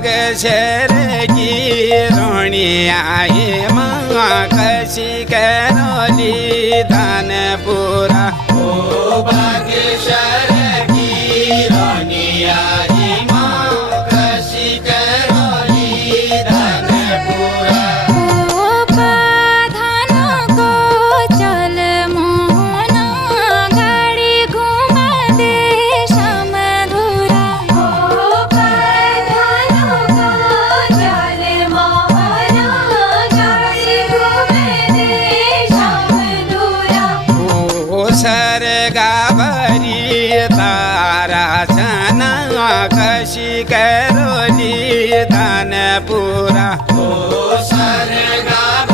बागेश्वर की रोणिया कशी करोली धनपुरा ओ बागेश्वर की रोणिया कशी करोली धनपुरा सरगावरी तारा छना कशी करोली धनपुरा ओ सरगावरी